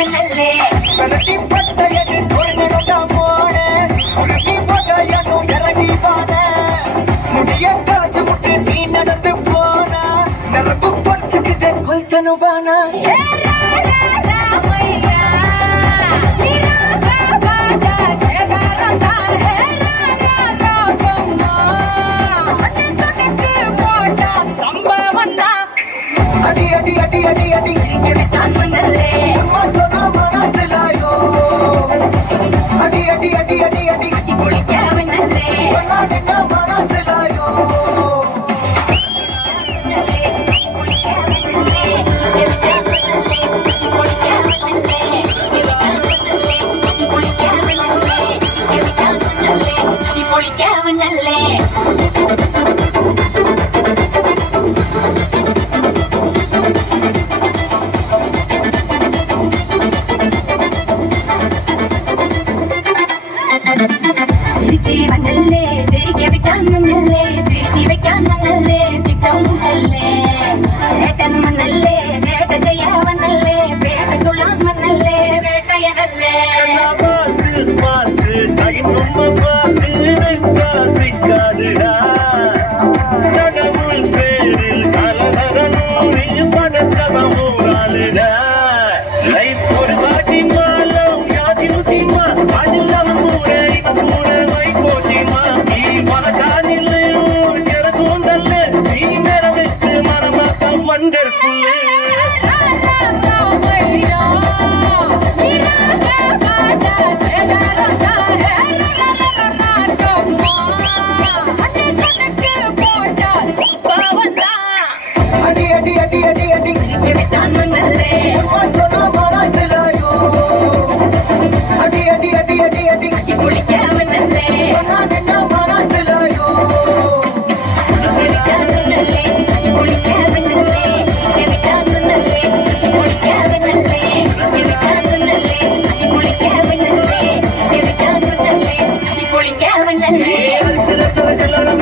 வில்லல்லே விரட்டி பட்ட எட்டு ஒரு நிமிடம் போன உருட்டி பட்ட எட்டு இறங்கி போன முடிய காச்சு முட்டு நீ நடந்து போன. நரம்பு படிச்சுக்குதே குல்தனுவானா அடி அடி அடி அடி அடி. இங்கே தான் வந்த പൊളിക്കാവുന്നല്ലേ ജീവനല്ലേ തിരികെ വിട്ടാൻ മണ്ണല്ലേ തിരുത്തി വെക്കാൻ മണ്ണല്ലേ തിട്ടം മണ്ണല്ലേ ചേട്ടൻ മണ്ണല്ലേ ചേട്ട ചെയ്യാവന്നല്ലേ വേട്ട കൊള്ളാൻ മണ്ണല്ലേ വേട്ടയടല്ലേ Hey, hey, hey. ജില്ലയുടെ